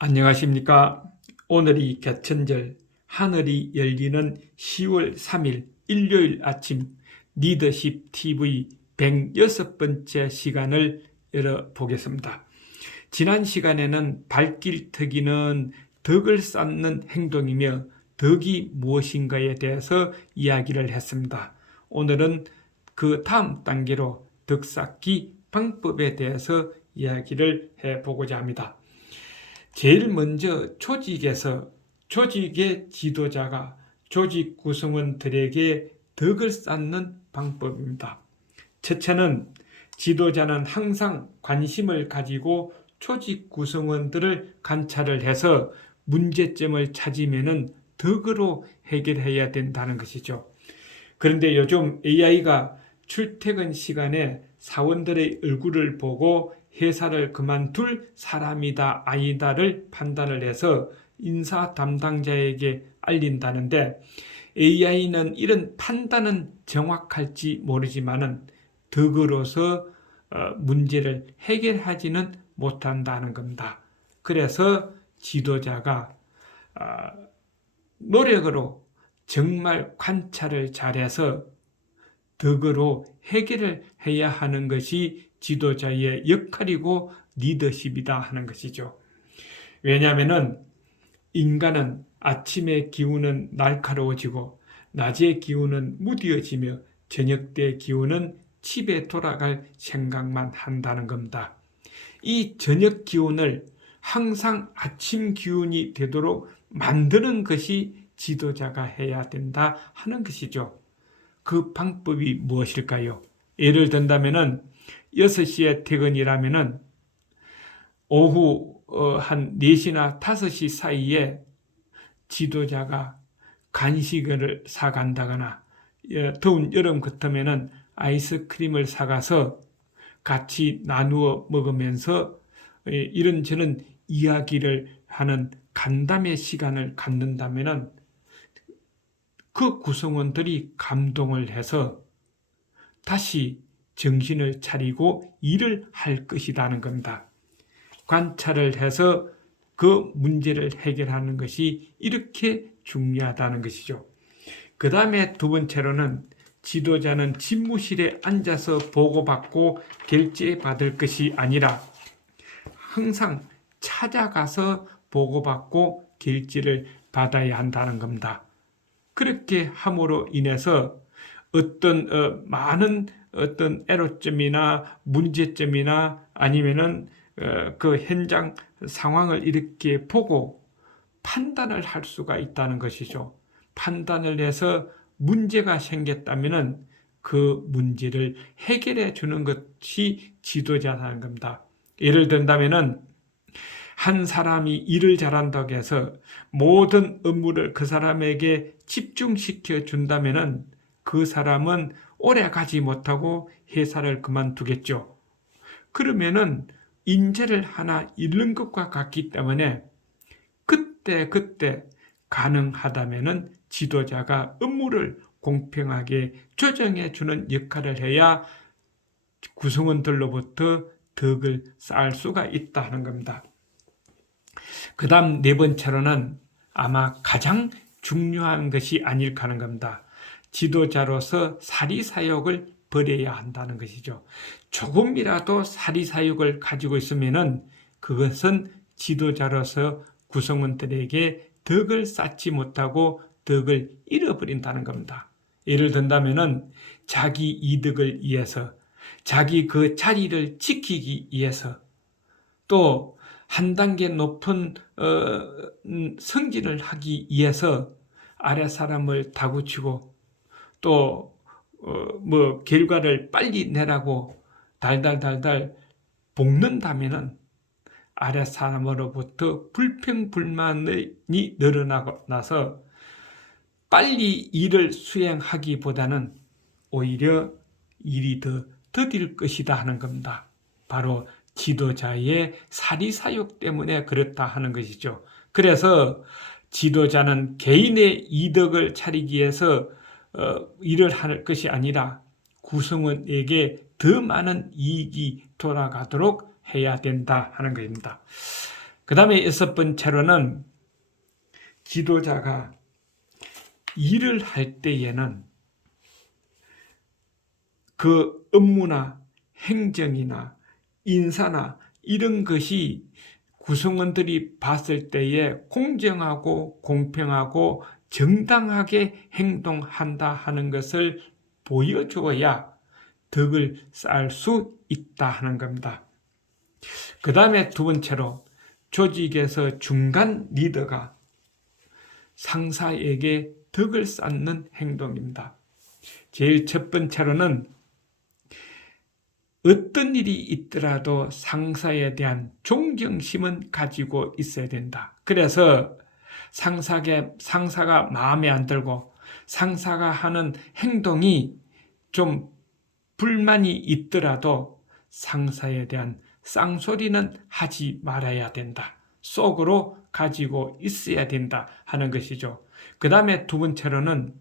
안녕하십니까. 오늘이 개천절 하늘이 열리는 10월 3일 일요일 아침 리더십 TV 106번째 시간을 열어보겠습니다. 지난 시간에는 발길 트기는 덕을 쌓는 행동이며 덕이 무엇인가에 대해서 이야기를 했습니다. 오늘은 그 다음 단계로 덕 쌓기 방법에 대해서 이야기를 해보고자 합니다. 제일 먼저 조직에서 조직의 지도자가 조직 구성원들에게 덕을 쌓는 방법입니다. 첫째는 지도자는 항상 관심을 가지고 조직 구성원들을 관찰을 해서 문제점을 찾으면은 덕으로 해결해야 된다는 것이죠. 그런데 요즘 AI가 출퇴근 시간에 사원들의 얼굴을 보고 회사를 그만둘 사람이다 아니다를 판단을 해서 인사 담당자에게 알린다는데 AI는 이런 판단은 정확할지 모르지만은 덕으로서 어, 문제를 해결하지는 못한다는 겁니다. 그래서 지도자가 어, 노력으로 정말 관찰을 잘해서 덕으로 해결을 해야 하는 것이 지도자의 역할이고 리더십이다 하는 것이죠. 왜냐하면은 인간은 아침의 기운은 날카로워지고 낮의 기운은 무뎌지며 저녁 때 기운은 집에 돌아갈 생각만 한다는 겁니다. 이 저녁 기운을 항상 아침 기운이 되도록 만드는 것이 지도자가 해야 된다 하는 것이죠. 그 방법이 무엇일까요? 예를 든다면은 6시에 퇴근이라면은 오후 어, 한 4시나 5시 사이에 지도자가 간식을 사간다거나 예, 더운 여름 같으면은 아이스크림을 사가서 같이 나누어 먹으면서 예, 이런저런 이야기를 하는 간담회 시간을 갖는다면은 그 구성원들이 감동을 해서 다시 정신을 차리고 일을 할 것이라는 겁니다. 관찰을 해서 그 문제를 해결하는 것이 이렇게 중요하다는 것이죠. 그 다음에 두 번째로는 지도자는 집무실에 앉아서 보고받고 결제받을 것이 아니라 항상 찾아가서 보고받고 결제를 받아야 한다는 겁니다. 그렇게 함으로 인해서 어떤 어, 많은 어떤 애로점이나 문제점이나 아니면은 어, 그 현장 상황을 이렇게 보고 판단을 할 수가 있다는 것이죠. 판단을 해서 문제가 생겼다면은 그 문제를 해결해 주는 것이 지도자라는 겁니다. 예를 든다면은 한 사람이 일을 잘한다고 해서 모든 업무를 그 사람에게 집중시켜 준다면은 그 사람은 오래 가지 못하고 회사를 그만두겠죠. 그러면은 인재를 하나 잃는 것과 같기 때문에 그때 그때 가능하다면은 지도자가 업무를 공평하게 조정해 주는 역할을 해야 구성원들로부터 덕을 쌓을 수가 있다 하는 겁니다. 그 다음 네 번째로는 아마 가장 중요한 것이 아닐까 하는 겁니다. 지도자로서 사리사욕을 버려야 한다는 것이죠. 조금이라도 사리사욕을 가지고 있으면은 그것은 지도자로서 구성원들에게 덕을 쌓지 못하고 덕을 잃어버린다는 겁니다. 예를 든다면은 자기 이득을 위해서 자기 그 자리를 지키기 위해서 또 한 단계 높은 어, 음, 성진을 하기 위해서 아래 사람을 다구치고 또 어, 뭐 결과를 빨리 내라고 달달달달 볶는다면은 아래 사람으로부터 불평불만이 늘어나서 빨리 일을 수행하기보다는 오히려 일이 더 더딜 것이다 하는 겁니다. 바로 지도자의 사리사욕 때문에 그렇다 하는 것이죠. 그래서 지도자는 개인의 이득을 차리기 위해서 어, 일을 할 것이 아니라 구성원에게 더 많은 이익이 돌아가도록 해야 된다 하는 것입니다. 그 다음에 여섯 번째로는 지도자가 일을 할 때에는 그 업무나 행정이나 인사나 이런 것이 구성원들이 봤을 때에 공정하고 공평하고 정당하게 행동한다 하는 것을 보여주어야 덕을 쌓을 수 있다 하는 겁니다. 그 다음에 두 번째로 조직에서 중간 리더가 상사에게 덕을 쌓는 행동입니다. 제일 첫 번째로는 어떤 일이 있더라도 상사에 대한 존경심은 가지고 있어야 된다. 그래서 상사가, 상사가 마음에 안 들고 상사가 하는 행동이 좀 불만이 있더라도 상사에 대한 쌍소리는 하지 말아야 된다. 속으로 가지고 있어야 된다 하는 것이죠. 그 다음에 두 번째로는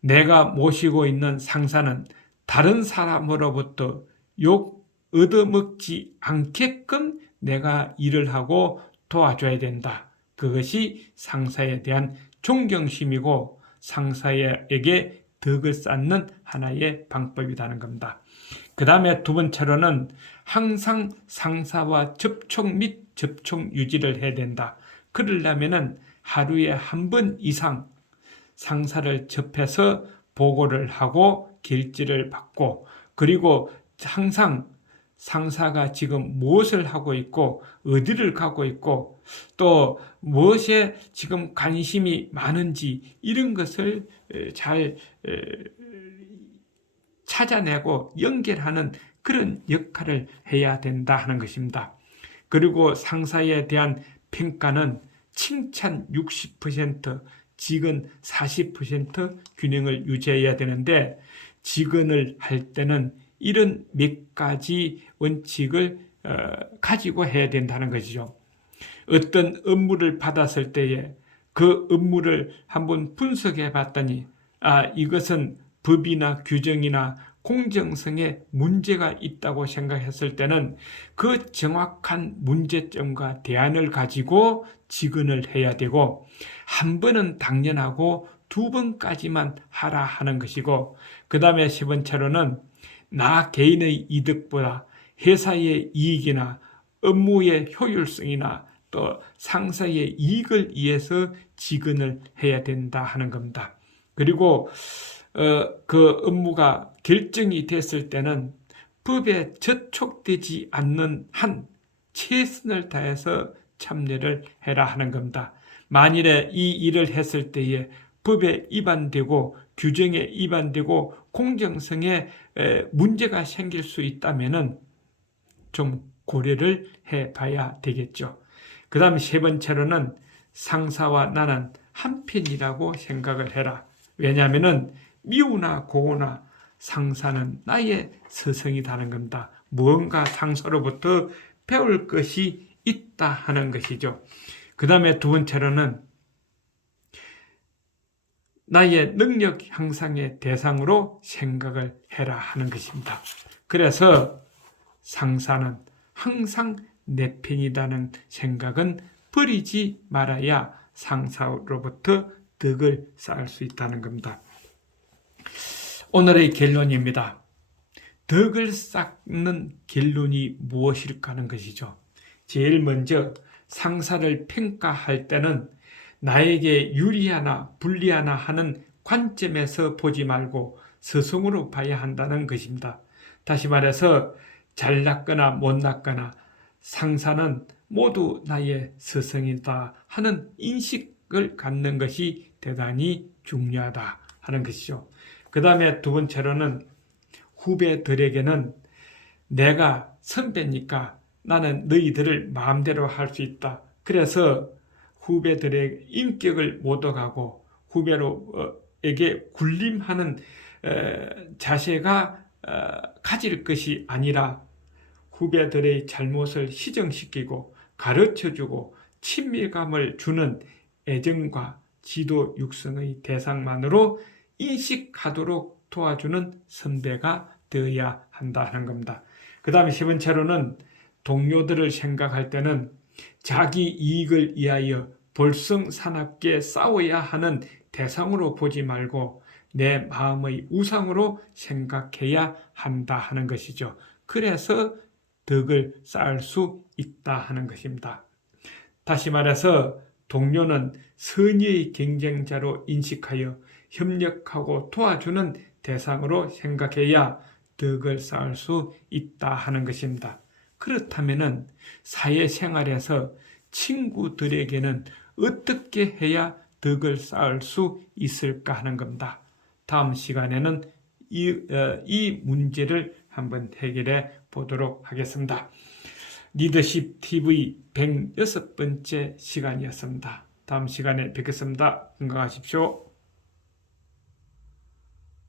내가 모시고 있는 상사는 다른 사람으로부터 욕 얻어먹지 않게끔 내가 일을 하고 도와줘야 된다. 그것이 상사에 대한 존경심이고 상사에게 덕을 쌓는 하나의 방법이라는 겁니다. 그 다음에 두 번째로는 항상 상사와 접촉 및 접촉 유지를 해야 된다. 그러려면은 하루에 한 번 이상 상사를 접해서 보고를 하고 결지를 받고 그리고 항상 상사가 지금 무엇을 하고 있고 어디를 가고 있고 또 무엇에 지금 관심이 많은지 이런 것을 잘 찾아내고 연결하는 그런 역할을 해야 된다 하는 것입니다. 그리고 상사에 대한 평가는 칭찬 60%, 직은 40% 균형을 유지해야 되는데 직언을 할 때는 이런 몇 가지 원칙을 어, 가지고 해야 된다는 것이죠. 어떤 업무를 받았을 때에 그 업무를 한번 분석해 봤더니 아 이것은 법이나 규정이나 공정성에 문제가 있다고 생각했을 때는 그 정확한 문제점과 대안을 가지고 직언을 해야 되고 한 번은 당연하고 두 번까지만 하라 하는 것이고 그 다음에 세 번째로는 나 개인의 이득보다 회사의 이익이나 업무의 효율성이나 또 상사의 이익을 위해서 직언을 해야 된다 하는 겁니다. 그리고 어, 그 업무가 결정이 됐을 때는 법에 저촉되지 않는 한 최선을 다해서 참여를 해라 하는 겁니다. 만일에 이 일을 했을 때에 법에 위반되고 규정에 위반되고 공정성에 문제가 생길 수 있다면은 좀 고려를 해 봐야 되겠죠. 그 다음 세 번째로는 상사와 나는 한편이라고 생각을 해라. 왜냐하면은 미우나 고우나 상사는 나의 스승이다는 겁니다. 무언가 상사로부터 배울 것이 있다 하는 것이죠. 그 다음에 두 번째로는 나의 능력 향상의 대상으로 생각을 해라 하는 것입니다. 그래서 상사는 항상 내 편이라는 생각은 버리지 말아야 상사로부터 덕을 쌓을 수 있다는 겁니다. 오늘의 결론입니다. 덕을 쌓는 결론이 무엇일까 하는 것이죠. 제일 먼저 상사를 평가할 때는 나에게 유리하나 불리하나 하는 관점에서 보지 말고 스승으로 봐야 한다는 것입니다. 다시 말해서 잘났거나 못났거나 상사는 모두 나의 스승이다 하는 인식을 갖는 것이 대단히 중요하다 하는 것이죠. 그 다음에 두 번째로는 후배들에게는 내가 선배니까 나는 너희들을 마음대로 할 수 있다. 그래서 후배들의 인격을 못어가고 후배로에게 군림하는 자세가 어, 가질 것이 아니라 후배들의 잘못을 시정시키고 가르쳐주고 친밀감을 주는 애정과 지도 육성의 대상만으로 인식하도록 도와주는 선배가 되어야 한다 하는 겁니다. 그 다음에 세 번째로는 동료들을 생각할 때는 자기 이익을 위하여 볼성 사납게 싸워야 하는 대상으로 보지 말고 내 마음의 우상으로 생각해야 한다 하는 것이죠. 그래서 덕을 쌓을 수 있다 하는 것입니다. 다시 말해서 동료는 선의의 경쟁자로 인식하여 협력하고 도와주는 대상으로 생각해야 덕을 쌓을 수 있다 하는 것입니다. 그렇다면은 사회생활에서 친구들에게는 어떻게 해야 덕을 쌓을 수 있을까 하는 겁니다. 다음 시간에는 이, 어, 이 문제를 한번 해결해 보도록 하겠습니다. 리더십 TV 106번째 시간이었습니다. 다음 시간에 뵙겠습니다. 건강하십시오.